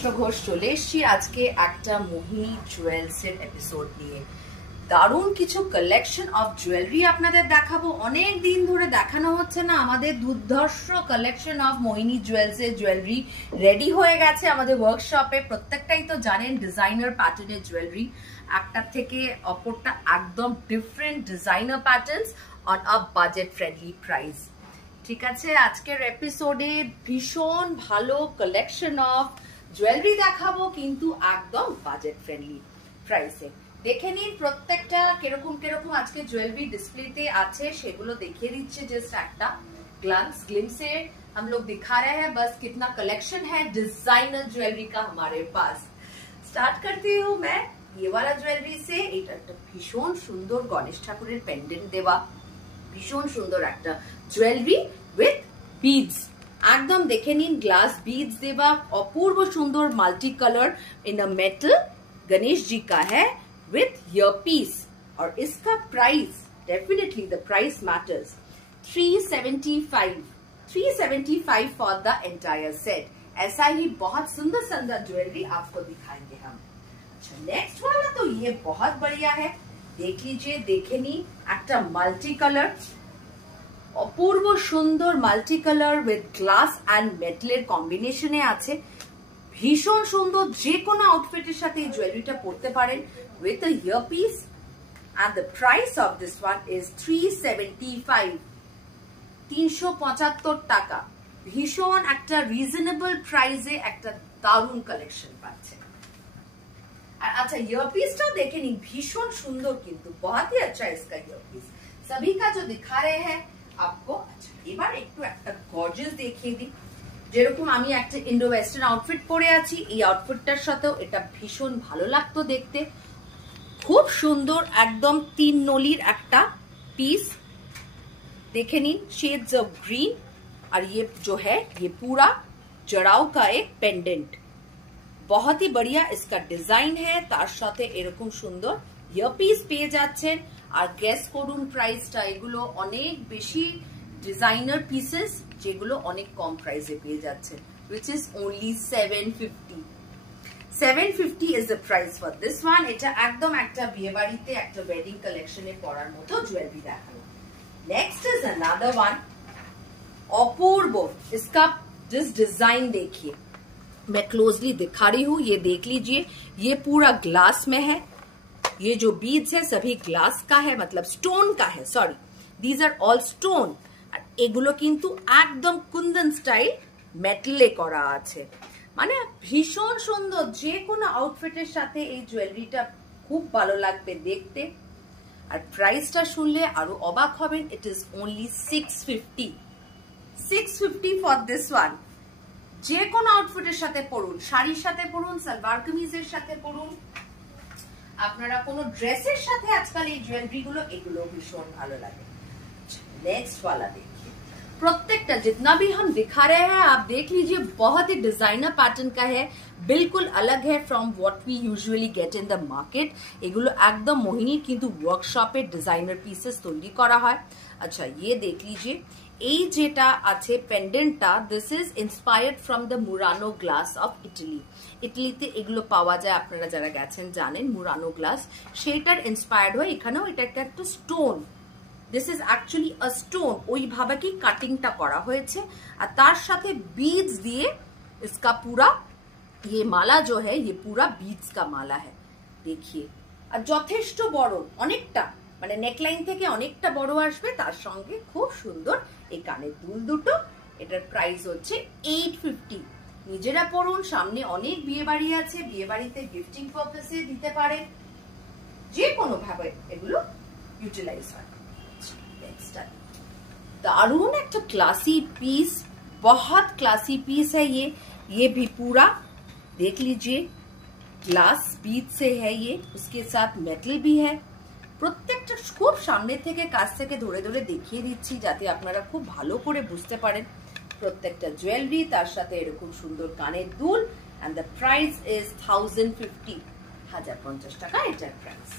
ঘোষ চলে এসেছি আজকে একটা মোহিনী জুয়েলস এর এপিসোড নিয়ে। দারুণ কিছু কালেকশন অফ জুয়েলারি আপনাদের দেখাবো। অনেক দিন ধরে দেখানো হচ্ছে না আমাদের দুর্ধর্ষ কালেকশন অফ মোহিনী জুয়েলস এর জুয়েলারি রেডি হয়ে গেছে আমাদের ওয়ার্কশপে। প্রত্যেকটাই তো জানেন ডিজাইনার প্যাটার্নের জুয়েলারি, একটা থেকে অপরটা একদম different designer patterns on a budget friendly price. ঠিক আছে, আজকের এপিসোডে ভীষণ ভালো কালেকশন অফ জুয়েলারি দেখাবো, কিন্তু একদম বাজেট ফ্রেন্ডলি প্রাইসে। দেখে নিন প্রত্যেকটা কিরকম কিরকম আজকে জুয়েলারি डिस्प्लेতে আছে, সেগুলো দেখিয়ে দিচ্ছে जस्ट একটা ग्लिम्स से हम लोग दिखा रहे हैं बस कितना कलेक्शन है डिजाइनर ज्वेलरी का हमारे पास। स्टार्ट करती हूँ मैं ये वाला ज्वेलरी से। এটা একটা ভীষণ সুন্দর গণেশ ঠাকুরের পেন্ডেন্ট দেওয়া, ভীষণ সুন্দর একটা জুয়েলারি উইথ বিডস। एकदम देखे नीन ग्लास बीड्स देवा, अपूर्व सुंदर multi colour in a metal Ganesh ji का है विथ ईयरपीस। और इसका price definitely the price matters 375 for the entire set. ऐसा ही बहुत सुंदर सुंदर ज्वेलरी आपको दिखाएंगे हम। अच्छा, नेक्स्ट वाला तो ये बहुत बढ़िया है, देख लीजिए। देखे नी একটা मल्टी कलर, অপূর্ব সুন্দর multi colour with glass and মেটালের কম্বিনেশনে আছে, ভীষণ সুন্দর। যে কোনো আউটফিটের সাথে এই জুয়েলারিটা পরতে পারেন with a earpiece. And the price of this one is 375, 375 টাকা। ভীষণ একটা রিজনেবল প্রাইসে একটা দারুণ কালেকশন পাচ্ছে। আর আচ্ছা, ইয়ারপিসটাও দেখে নিন, ভীষণ সুন্দর কিন্তু बहुत ही अच्छा इसका ईयरपीस। सभी का जो दिखा रहे हैं आपको। अच्छा, এবার একটু একটা গর্জিয়াস দেখিয়ে দিই। যেরকম আমি একটা ইন্ডো ওয়েস্টার্ন আউটফিট পরে আছি, এই আউটফিটটার সাথেও এটা ভীষণ ভালো লাগতো দেখতে। খুব সুন্দর একদম 3 নলির একটা পিস, देखे नीन शेड्स ऑफ ग्रीन। और ये जो है ये पूरा जड़ाऊ का एक पेंडेंट, बहुत ही बढ़िया इसका डिजाइन है। তার সাথে এরকম সুন্দর ইয়ারপিস পেয়ে যাচ্ছেন। আর গেস করুন প্রাইসটা, এগুলো অনেক বেশি ডিজাইনার পিসেস যেগুলো অনেক কম প্রাইসে পেয়ে যাচ্ছেন, which is only 750। 750 is the price for this one। এটা একদম একটা বিয়ে বাড়িতে একটা ওয়েডিং কালেকশনে পরার মতো জুয়েলারি দেখানো। नेक्स्ट इज अनदर वन, अपूर्व। इसका जिस डिजाइन देखिए, मैं क्लोजली दिखा रही हूँ, ये देख लीजिए। ये पूरा ग्लास में है, ये जो बीड्स है सभी ग्लास का है, मतलब स्टोन का है, sorry these are all stone. আর এগুলো কিন্তু একদম কুন্দন স্টাইল মেটালে করা আছে, মানে ভীষণ সুন্দর। যে কোনো আউটফিটের সাথে এই জুয়েলারিটা খুব ভালো লাগবে দেখতে। আর প্রাইসটা শুনলে আরো অবাক হবেন, it is only 650। 650 for this one. যে কোনো আউটফিটের সাথে পরুন, শাড়ির সাথে পরুন, সালওয়ার কামিজের সাথে পরুন, আপনারা কোনো ড্রেসের সাথে আজকাল এই জুয়েলারি গুলো এগুলো ভীষণ ভালো লাগে। नेक्स्ट वाला देखिए, प्रत्येकटा जितना भी हम दिखा रहे हैं आप देख लीजिए, बहुत ही डिजाइनर पैटर्न का है, बिल्कुल अलग है from what we usually get in the market. এগুলো একদম মোহিনী কিন্তু ওয়ার্কশপে ডিজাইনার পিসেস তৈরি করা হয়। আচ্ছা, ये देख लीजिए, এই যেটা আছে পেন্ডেন্টটা, this is inspired from the Murano glass of Italy. ইটালিতে এগুলো পাওয়া যায়, আপনারা যারা গেছেন জানেন মুরানো গ্লাস, সেটার ইন্সপায়ার্ড হয়। এখানেও এটা একটা stone, this is actually a stone, ওইভাবে কি কাটিংটা করা হয়েছে। আর তার সাথে बीड्स দিয়ে इसका पूरा ये माला जो है ये पूरा बीड्स का माला है, देखिए। আর যথেষ্ট বড়, অনেকটা মানে নেকলাইন থেকে অনেকটা বড় আসবে, তার সঙ্গে খুব সুন্দর এই কানের দুল দুটো। এটার প্রাইস হচ্ছে 850। নিজেরা পরুন, সামনে অনেক বিয়ে বাড়ি আছে, বিয়ে বাড়িতে গিফটিং পারপাসে দিতে পারেন, যে কোনো ভাবে এগুলো ইউটিলাইজ হয়। दारुण एक क्लासी पीस, बहुत क्लासी पीस है ये भी पूरा देख लीजिए ग्लास बीड से है ये, उसके साथ मेटल भी है। প্রত্যেকটা খুব সামনে থেকে কাছ থেকে ধরে ধরে দেখিয়ে দিচ্ছি যাতে আপনারা খুব ভালো করে বুঝতে পারেন প্রত্যেকটা জুয়েলারি। তার সাথে এরকম সুন্দর কানের দুল। এন্ড দ্য প্রাইস ইজ 1050, 1050 টাকা এটার প্রাইস।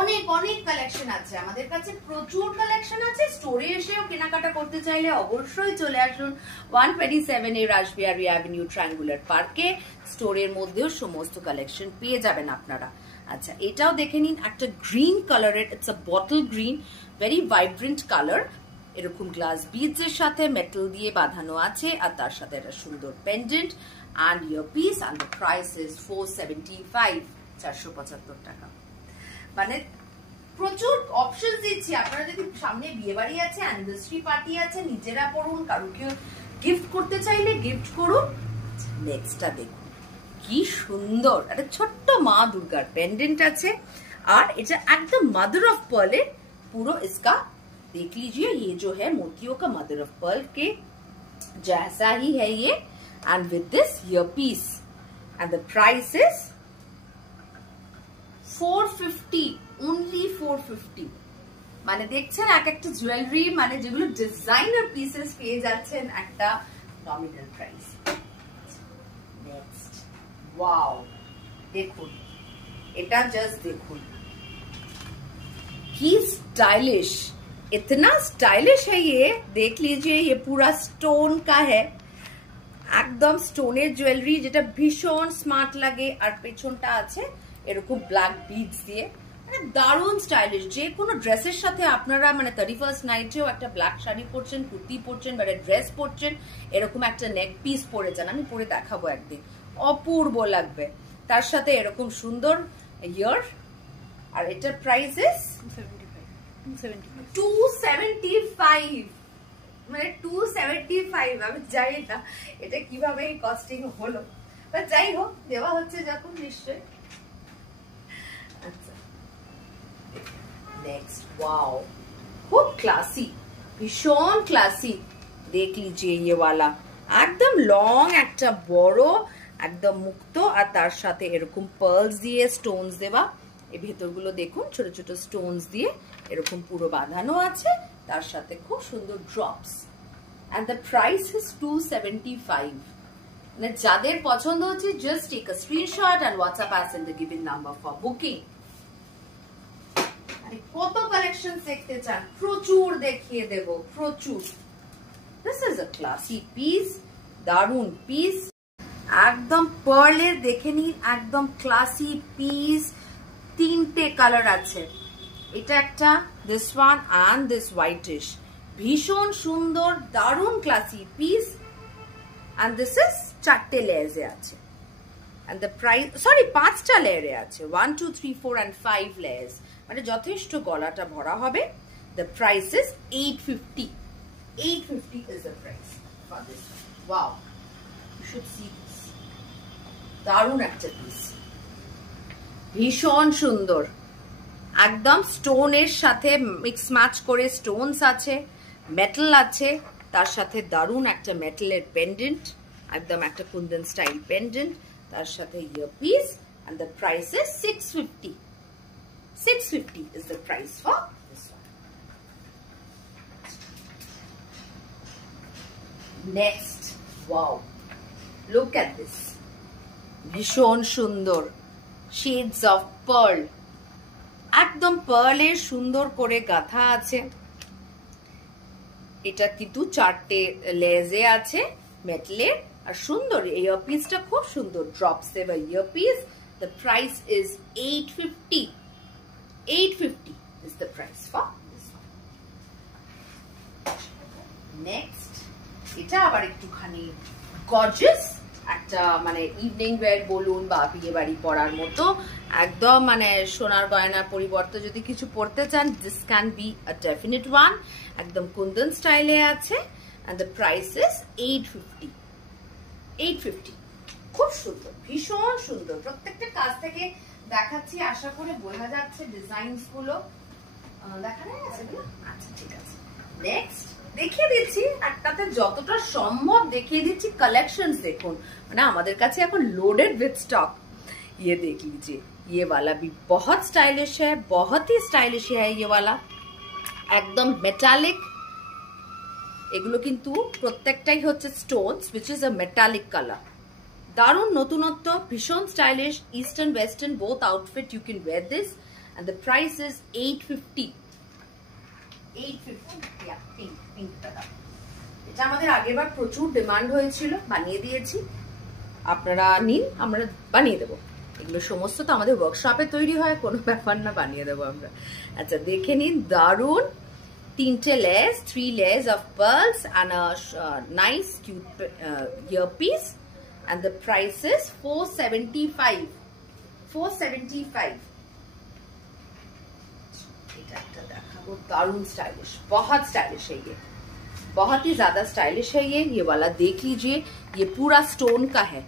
অনেক অনেক কালেকশন আছে আমাদের কাছে, প্রচুর কালেকশন আছে। স্টোরে এসেও কেনাকাটা করতে চাইলে অবশ্যই চলে আসুন 127 এর রাসবিহারী অ্যাভিনিউ ট্রায়াঙ্গুলার পার্কে। স্টোরের মধ্যেও সমস্ত কালেকশন পেয়ে যাবেন আপনারা। আচ্ছা, এটাও দেখে নিন, একটা গ্রিন কালারের, it's a bottle green, very vibrant colour. এরকম গ্লাস বিডস এর সাথে মেটাল দিয়ে বাঁধানো আছে, আর তার সাথে একটা সুন্দর pendant and earpiece, and the price is 475, 475 টাকা। মানে প্রচুর অপশন দিচ্ছি, আপনারা যদি সামনে বিয়ে বাড়ি আছে, অ্যানিভার্সারি পার্টি আছে, নিজেরা পড়ুন, কারুকে গিফট করতে চাইলে গিফট করুন। নেক্সটটা দেখুন কি সুন্দর, একটা ছোট্ট মা দুর্গার পেন্ডেন্ট আছে, আর এটা একদম মাদার অফ पर्ल পুরো इसका देख लीजिए, ये जो है मोतियों का मदर ऑफ पर्ल के जैसा ही है ये, and with this earpiece, and the price is 450, only 450। মানে দেখছেন এক একটা জুয়েলারি, মানে যেগুলো ডিজাইনার পিসেস পেয়ে যাচ্ছেন একটা নমিনাল প্রাইস। নেক্সট, ওয়াও, দেখুন এটা, জাস্ট দেখুন কি स्टाइलिश, इतना स्टाइलिश है ये, देख लीजिए ये पूरा स्टोन का है, একদম স্টোনের জুয়েলারি, যেটা ভীষণ স্মার্ট লাগে, আর পেছনটা আছে এরকম ব্ল্যাক বিডস দিয়ে, মানে দারুণ স্টাইলিশ। যে কোনো ড্রেসের সাথে আপনারা মানে 31st নাইটেও একটা ব্ল্যাক শাড়ি পরছেন, কুর্তি পরছেন, বা ড্রেস পরছেন, এরকম একটা নেক পিস পরে যান, আমি পরে দেখাবো একদিন, অপূর্ব লাগবে। তার সাথে এরকম সুন্দর ইয়ার, আর এটার প্রাইস ইজ 275, মানে 275। আমি জানি না এটা কিভাবে কস্টিং হলো, বাট যাই হোক, দেওয়া হচ্ছে যখন নিশ্চয়। আচ্ছা, নেক্সট, ওয়াও, খুব ক্লাসি, ভীষণ ক্লাসি। দেখ লিজিয়ে ये वाला, একদম লং, একটা বড়, একদম মুক্ত, আর তার সাথে এরকম পার্লস দিয়ে স্টোনস দেওয়া। এই ভেতরগুলো দেখুন ছোট ছোট স্টোনস দিয়ে এরকম পুরো বাঁধানো আছে, তার সাথে খুব সুন্দর drops, and the price is 275। মানে যাদের পছন্দ হচ্ছে, just take a screenshot and WhatsApp us in the given number for booking। আরে কত কালেকশন দেখতে চান, প্রচুর দেখিয়ে দেব, প্রচুর। This is a classy piece, দারুন পিস, একদম পার্লের, দেখে নিন, একদম ক্লাসি পিস। তিনটে কালার আছে, এটা একটা, this one and this whitish, ভীষণ সুন্দর, দারুণ classy piece, and this is 4টে লেয়ারে আছে, and the price, sorry 5টা লেয়ারে আছে, 1 2 3 4 and 5 layers, মানে যথেষ্ট গলাটা ভরা হবে। The price is 850, 850 is the price for this। Wow, you should see this, দারুণ একটা পিস, ভীষণ সুন্দর, একদম স্টোনের সাথে মিক্স ম্যাচ করে, স্টোনস আছে, মেটাল আছে, তার সাথে দারুণ একটা মেটালের পেন্ডেন্ট, একদম একটা কুন্দন স্টাইল পেন্ডেন্ট, তার সাথে earpiece, and the price is 650, 650 is the price for this one। Next, wow, look at this, ভীষণ সুন্দর, shades of pearl, একদম পার্লের সুন্দর করে গাঁথা আছে। এটা কিন্তু 4টে লেজে আছে মেটালের, আর সুন্দর ইয়ারপিসটা, খুব সুন্দর ড্রপস দেওয়া earpiece. The price is 850, 850 is the price for this one। Next, এটা আবার একটুখানি গর্জিয়াস, একটা মানে ইভিনিং ওয়্যার বলুন, বা বিয়ে বাড়ি পরার মতো, একদম মানে সোনার গয়নার পরিবর্তে যদি কিছু পরতে চান, this can be a definite one. একদম কুন্দন স্টাইলে আছে, and the price is 850, 850। খুব সুন্দর, ভীষণ সুন্দর, প্রত্যেকটা কাজ থেকে দেখাচ্ছি, আশা করে বোঝা যাচ্ছে ডিজাইনস গুলো দেখানো আছে। আচ্ছা, ঠিক আছে, নেক্সট দেখিয়ে দিচ্ছি, একটাতে যতটা সম্ভব দেখিয়ে দিচ্ছি। কালেকশন দেখুন, মানে আমাদের কাছে এখন লোডেড উইথ স্টক। ये देख लीजिए, ये वाला भी बहुत स्टाइलिश है, बहुत ही स्टाइलिश है ये वाला, एकदम मेटालिक। এগুলো কিন্তু প্রত্যেকটাই হচ্ছে Stones, which is a metallic color। দারুণ নতুনত্ব, ভীষণ stylish, eastern western both outfit, you can wear this, and the price is 850. 850. Yeah, pink টা। এটা আমাদের আগেরবার প্রচুর ডিমান্ড হয়েছিল, বানিয়ে দিয়েছি। আপনারা নিন, আমরা বানিয়ে দেবো। এগুলো সমস্ত তো আমাদের ওয়ার্কশপে তৈরি হয়, কোনো ব্যাপার না, বানিয়ে দেবো আমরা। আচ্ছা দেখে নিন, দারুন। 3 layers, 3 layers of pearls and a nice cute earpiece, and the price is 475. 475. এটা একটা দেখাবো, दारुण स्टाइलिश, बहुत स्टाइलिश है ये, बहुत ही ज्यादा स्टाइलिश है ये वाला देख लीजिए। ये पूरा स्टोन का है,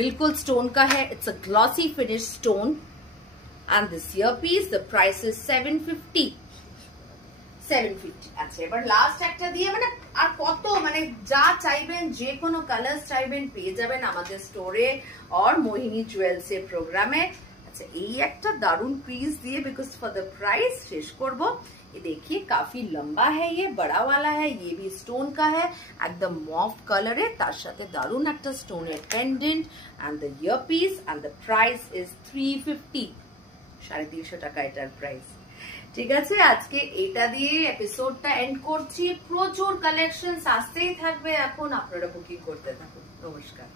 बिल्कुल स्टोन का है। It's a glossy finish stone and this earpiece, the price is 750. 750। আচ্ছা এবার লাস্ট একটা দিয়ে মানে আর কত, মানে যা চাইবেন, যে কোনো কালার চাইবেন পেয়ে যাবেন আমাদের স্টোরে और मोहिनी ज्वेल्स এর প্রোগ্রামে। আচ্ছা এই একটা দারুন পিস দিয়ে, बिकॉज फॉर द प्राइस শেষ করব। ये देखिए काफी लंबा है, ये बड़ा वाला है, ये भी स्टोन का है, एकदम मॉफ कलर है, तार साथे दारुन একটা স্টোনের pendant and the earpiece, and the price is 350। 350 টাকা এটার প্রাইস। ঠিক আছে, আজকে এটা দিয়ে এপিসোডটা এন্ড করছি। প্রচুর কালেকশন আসতেই থাকবে এখন, আপনারা বুকিং করতে থাকুন। নমস্কার।